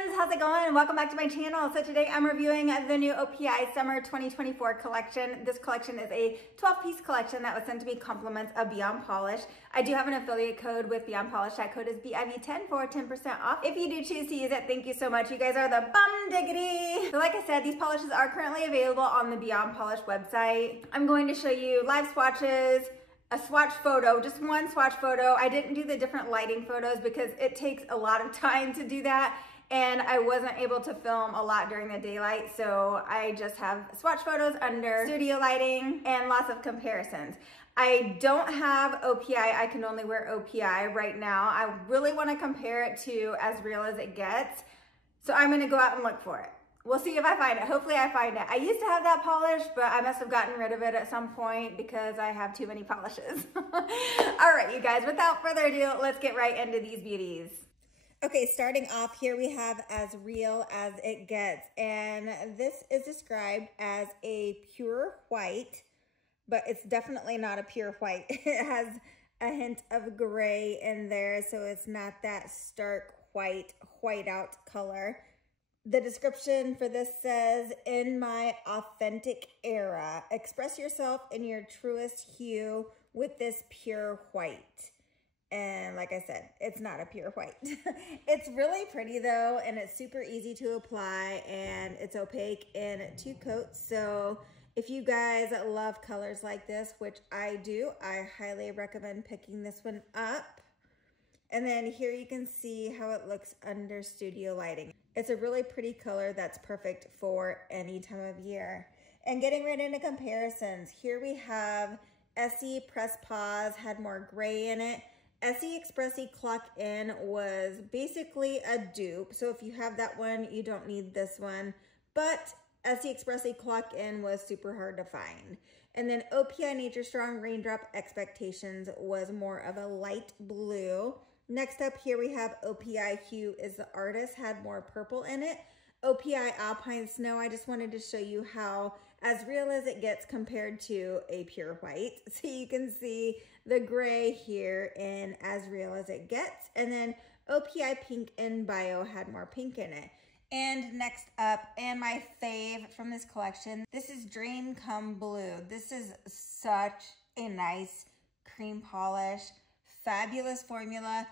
friends, how's it going? Welcome back to my channel. So today I'm reviewing the new Opi Summer 2024 collection. This collection is a 12-piece collection that was sent to me compliments of Beyond Polish. I do have an affiliate code with Beyond Polish. That code is BIV10 for 10% off. If you do choose to use it, thank you so much. You guys are the bum diggity. So like I said, these polishes are currently available on the Beyond Polish website. I'm going to show you live swatches, a swatch photo, just one swatch photo. I didn't do the different lighting photos because it takes a lot of time to do that, and I wasn't able to film a lot during the daylight, so I just have swatch photos under studio lighting and lots of comparisons. I don't have OPI, I can only wear OPI right now. I really want to compare it to As Real As It Gets, so I'm going to go out and look for it. We'll see if I find it. Hopefully I find it. I used to have that polish, but I must have gotten rid of it at some point because I have too many polishes. All right, you guys, without further ado, let's get right into these beauties. Okay, starting off here, we have As Real As It Gets, and this is described as a pure white, but it's definitely not a pure white. It has a hint of gray in there, so it's not that stark white out color. The description for this says, in my authentic era, express yourself in your truest hue with this pure white. And like I said, it's not a pure white. It's really pretty though, and it's super easy to apply, and it's opaque in 2 coats. So if you guys love colors like this, which I do, I highly recommend picking this one up. And then here you can see how it looks under studio lighting. It's a really pretty color that's perfect for any time of year. And getting right into comparisons, here we have Essie Press Pause, had more gray in it. Essie Expressy Clock In was basically a dupe. So if you have that one, you don't need this one. But Essie Expressy Clock In was super hard to find. And then OPI Nature Strong Raindrop Expectations was more of a light blue. Next up here we have OPI Hue is the Artist, had more purple in it. OPI Alpine Snow, I just wanted to show you how As Real As It Gets compared to a pure white. So you can see the gray here in As Real As It Gets. And then OPI Pink in Bio had more pink in it. And next up, and my fave from this collection, this is Dream Come Blue. This is such a nice cream polish, fabulous formula,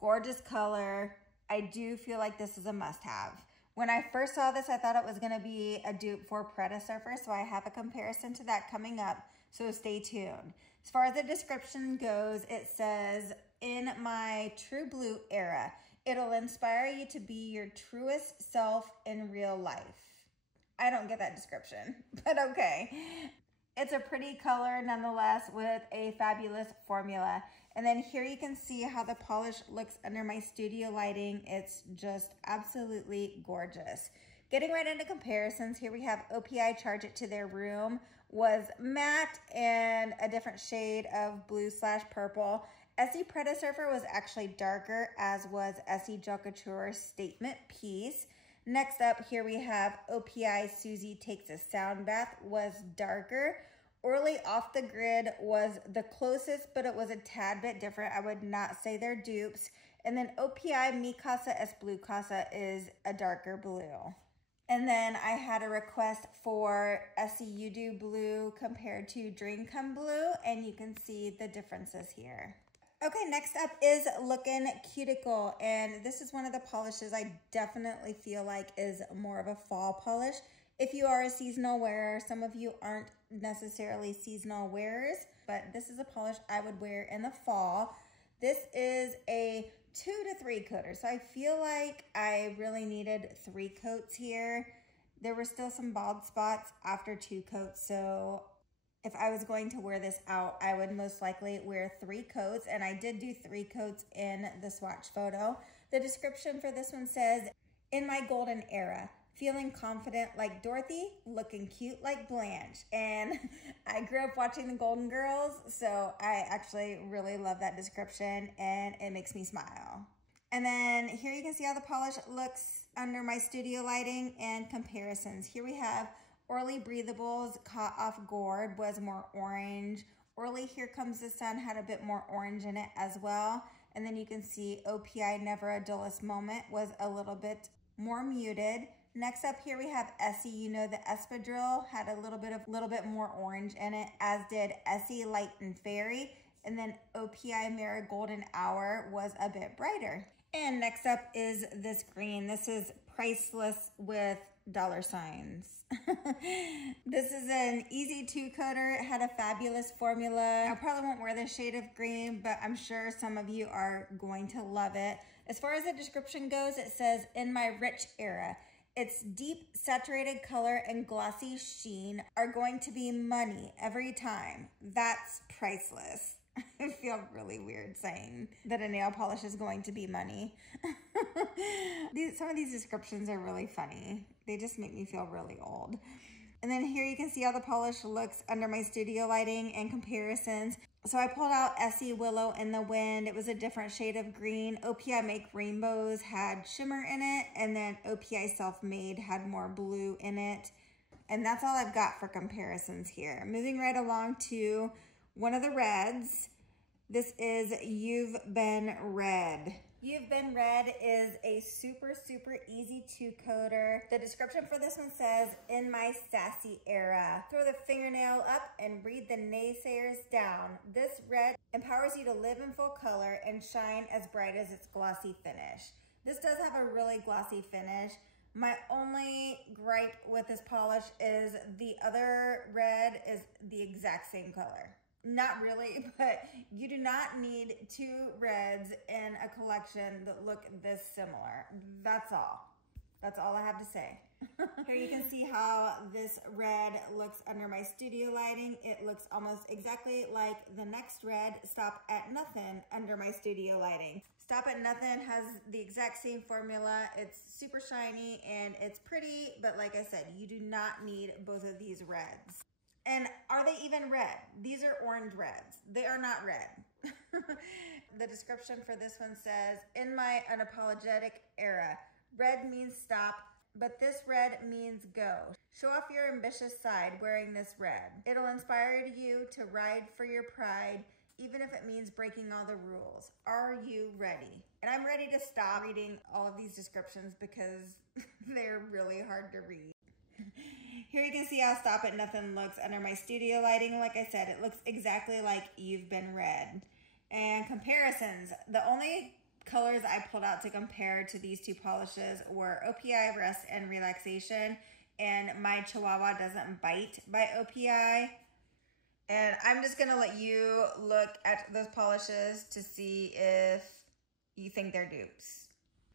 gorgeous color. I do feel like this is a must-have. When I first saw this, I thought it was gonna be a dupe for Pricele, so I have a comparison to that coming up, so stay tuned. As far as the description goes, it says, in my true blue era, it'll inspire you to be your truest self in real life. I don't get that description, but okay. It's a pretty color nonetheless with a fabulous formula. And then here you can see how the polish looks under my studio lighting. It's just absolutely gorgeous. Getting right into comparisons, here we have OPI Charge It to Their Room was matte and a different shade of blue/purple. Essie Preciser was actually darker, as was Essie Gel Couture Statement Piece. Next up, here we have OPI Susie Takes a Sound Bath was darker. Orly Off the Grid was the closest, but it was a tad bit different. I would not say they're dupes. And then OPI Mi Casa Es Blue Casa is a darker blue. And then I had a request for Essie You Do Blue compared to Dream Come Blue, and you can see the differences here. Okay, next up is Lookin Cute-icle, and this is one of the polishes I definitely feel like is more of a fall polish. If you are a seasonal wearer, some of you aren't necessarily seasonal wearers, but this is a polish I would wear in the fall. This is a 2 to 3 coater, so I feel like I really needed 3 coats here. There were still some bald spots after 2 coats, so if I was going to wear this out, I would most likely wear 3 coats, and I did do 3 coats in the swatch photo. The description for this one says, in my golden era, feeling confident like Dorothy, looking cute like Blanche. And I grew up watching the Golden Girls, so I actually really love that description, and it makes me smile. And then here you can see how the polish looks under my studio lighting and comparisons. Here we have Orly Breathables Caught Off Gourd was more orange. Orly Here Comes the Sun had a bit more orange in it as well. And then you can see OPI Never a Dullest Moment was a little bit more muted. Next up here we have Essie. You know the Espadrille had a little bit more orange in it, as did Essie Light and Fairy. And then OPI Marigolden Hour was a bit brighter. And next up is this green. This is Priceless with dollar signs. This is an easy 2-coater. It had a fabulous formula. I probably won't wear this shade of green, but I'm sure some of you are going to love it. As far as the description goes, it says, in my rich era, its deep saturated color and glossy sheen are going to be money every time. That's priceless. I feel really weird saying that a nail polish is going to be money. Some of these descriptions are really funny. They just make me feel really old. And then here you can see how the polish looks under my studio lighting and comparisons. So I pulled out Essie Willow in the Wind. It was a different shade of green. OPI Make Rainbows had shimmer in it, and then OPI Self-Made had more blue in it. And that's all I've got for comparisons here. Moving right along to one of the reds. This is You've Been Red. You've Been Red is a super easy 2-coater. The description for this one says, in my sassy era. Throw the fingernail up and read the naysayers down. This red empowers you to live in full color and shine as bright as its glossy finish. This does have a really glossy finish. My only gripe with this polish is the other red is the exact same color. Not really, but you do not need 2 reds in a collection that look this similar. That's all. That's all I have to say. Here you can see how this red looks under my studio lighting. It looks almost exactly like the next red, Stop at Nothin, under my studio lighting. Stop at Nothin has the exact same formula. It's super shiny and it's pretty, but like I said, you do not need both of these reds. And are they even red? These are orange reds. They are not red. The description for this one says, in my unapologetic era, red means stop, but this red means go. Show off your ambitious side wearing this red. It'll inspire you to ride for your pride, even if it means breaking all the rules. Are you ready? And I'm ready to stop reading all of these descriptions because they're really hard to read. Here you can see how Stop at Nothin looks under my studio lighting. Like I said, it looks exactly like You've Been Red. And comparisons, the only colors I pulled out to compare to these 2 polishes were OPI Rest and Relaxation and My Chihuahua Doesn't Bite by OPI. And I'm just gonna let you look at those polishes to see if you think they're dupes.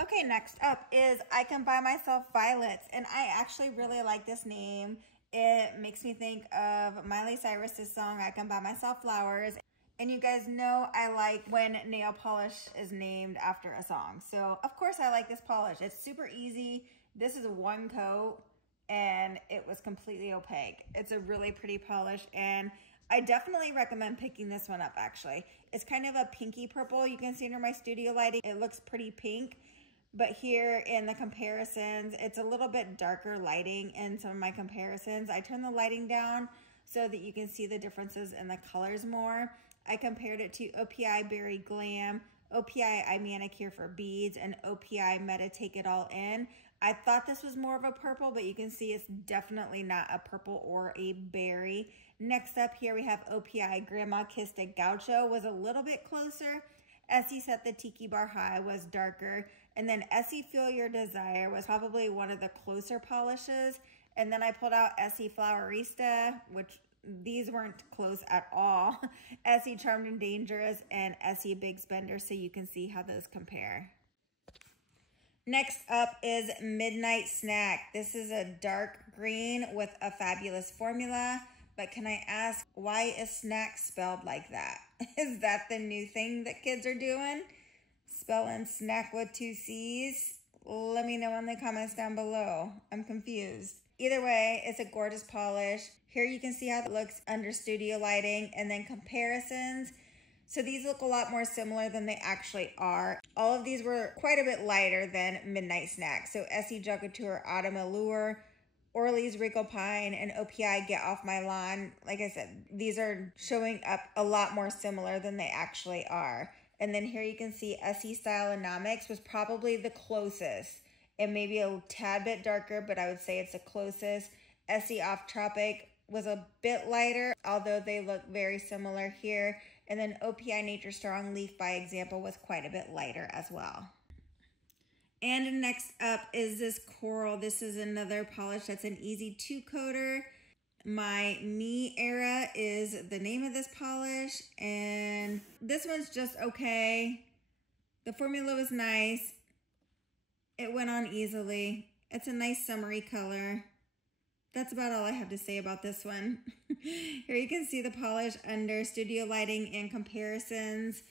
Okay, next up is I Can Buy Myself Violets, and I actually really like this name. It makes me think of Miley Cyrus's song, I Can Buy Myself Flowers. And you guys know I like when nail polish is named after a song. So of course I like this polish. It's super easy. This is 1 coat and it was completely opaque. It's a really pretty polish and I definitely recommend picking this one up actually. It's kind of a pinky purple. You can see under my studio lighting, it looks pretty pink. But here in the comparisons, it's a little bit darker lighting in some of my comparisons. I turned the lighting down so that you can see the differences in the colors more. I compared it to OPI Berry Glam, OPI I Manicure for Beads, and OPI Meta Take It All In. I thought this was more of a purple, but you can see it's definitely not a purple or a berry. Next up here we have OPI Grandma Kissed a Gaucho, was a little bit closer. Essie Set the Tiki Bar High was darker. And then Essie Feel Your Desire was probably one of the closer polishes. And then I pulled out Essie Flowerista, which these weren't close at all. Essie Charmed and Dangerous and Essie Big Spender, so you can see how those compare. Next up is Midnight Snacc. This is a dark green with a fabulous formula. But can I ask, why is Snacc spelled like that? Is that the new thing that kids are doing? Spelling snack with 2 C's? Let me know in the comments down below. I'm confused. Either way, it's a gorgeous polish. Here you can see how it looks under studio lighting and then comparisons. So these look a lot more similar than they actually are. All of these were quite a bit lighter than Midnight Snacc. So Essie Jugature Autumn Allure, Orly's Wrinkle Pine, and OPI Get Off My Lawn. Like I said, these are showing up a lot more similar than they actually are. And then here you can see Essie Stylenomics was probably the closest. It may be a tad bit darker, but I would say it's the closest. Essie Off Tropic was a bit lighter, although they look very similar here. And then OPI Nature Strong Leaf by Example was quite a bit lighter as well. And next up is this Coral. This is another polish that's an easy 2-coater. My Me Era is the name of this polish, and this one's just okay. The formula was nice. It went on easily. It's a nice summery color. That's about all I have to say about this one. Here you can see the polish under Studio Lighting and Comparisons.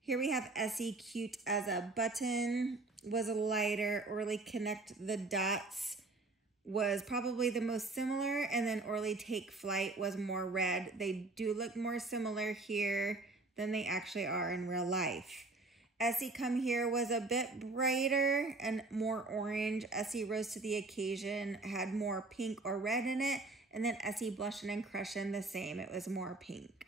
Here we have Essie Cute as a Button. Was a lighter. Orly Connect the Dots was probably the most similar, and then Orly Take Flight was more red. They do look more similar here than they actually are in real life. Essie Come Here was a bit brighter and more orange. Essie Rose to the Occasion had more pink or red in it, and then Essie Blushin' and Crushin' the same. It was more pink.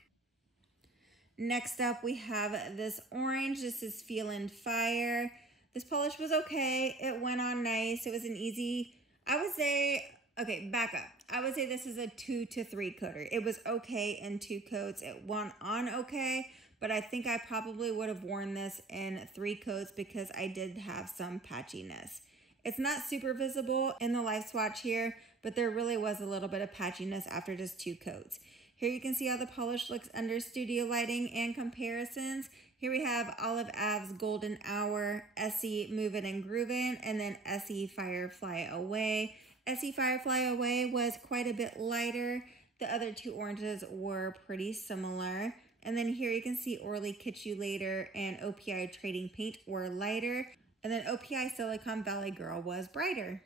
Next up, we have this orange. This is Feelin Fire. This polish was okay. It went on nice. It was an easy, I would say, okay, back up. I would say this is a 2 to 3 coater. It was okay in 2 coats. It went on okay, but I think I probably would have worn this in 3 coats because I did have some patchiness. It's not super visible in the live swatch here, but there really was a little bit of patchiness after just 2 coats. Here you can see how the polish looks under Studio Lighting and Comparisons. Here we have Olive Ave's Golden Hour, Essie Movin' and Groovin', and then Essie Firefly Away. Essie Firefly Away was quite a bit lighter. The other 2 oranges were pretty similar. And then here you can see Orly Catch You Later and OPI Trading Paint were lighter. And then OPI Silicon Valley Girl was brighter.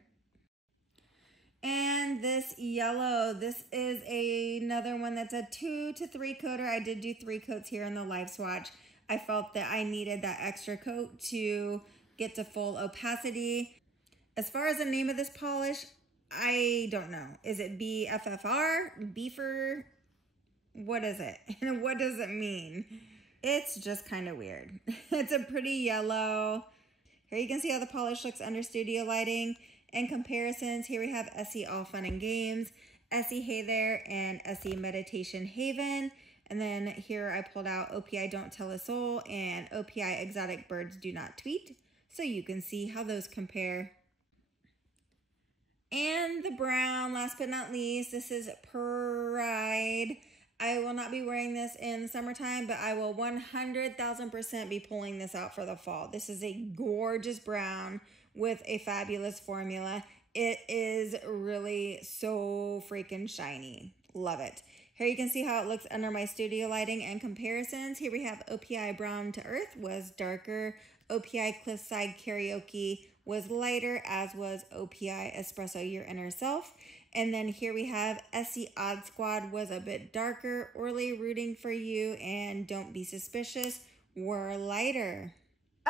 And this yellow, this is another one that's a 2 to 3 coater. I did do 3 coats here in the live swatch. I felt that I needed that extra coat to get to full opacity. As far as the name of this polish, I don't know. Is it BFFR? Beefer? What is it? And what does it mean? It's just kind of weird. It's a pretty yellow. Here you can see how the polish looks under Studio Lighting and Comparisons. Here we have Essie All Fun and Games, Essie Hey There, and Essie Meditation Haven. And then here I pulled out OPI Don't Tell a Soul and OPI Exotic Birds Do Not Tweet, so you can see how those compare. And the brown, last but not least, this is Purrrride. I will not be wearing this in the summertime, but I will 100,000% be pulling this out for the fall. This is a gorgeous brown with a fabulous formula. It is really so freaking shiny. Love it. Here you can see how it looks under my Studio Lighting and Comparisons. Here we have OPI Brown to Earth was darker. OPI Cliffside Karaoke was lighter, as was OPI Espresso Your Inner Self. And then here we have Essie Odd Squad was a bit darker. Orly Rooting for You and Don't Be Suspicious were lighter.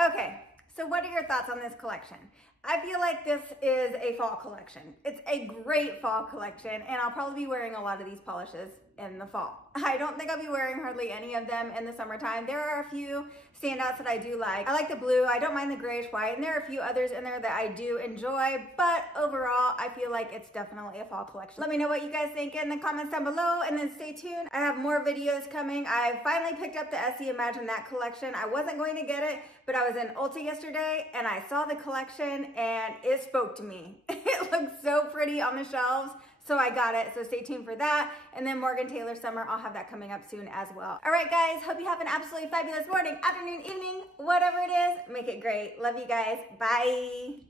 Okay, so what are your thoughts on this collection? I feel like this is a fall collection. It's a great fall collection, and I'll probably be wearing a lot of these polishes in the fall. I don't think I'll be wearing hardly any of them in the summertime. There are a few standouts that I do like. I like the blue, I don't mind the grayish white, and there are a few others in there that I do enjoy, but overall, I feel like it's definitely a fall collection. Let me know what you guys think in the comments down below, and then stay tuned. I have more videos coming. I finally picked up the Essie Imagine That collection. I wasn't going to get it, but I was in Ulta yesterday, and I saw the collection, and it spoke to me. It looks so pretty on the shelves, so I got it. So stay tuned for that. And then Morgan Taylor Summer, I'll have that coming up soon as well. All right, guys, hope you have an absolutely fabulous morning, afternoon, evening, whatever it is. Make it great. Love you guys. Bye.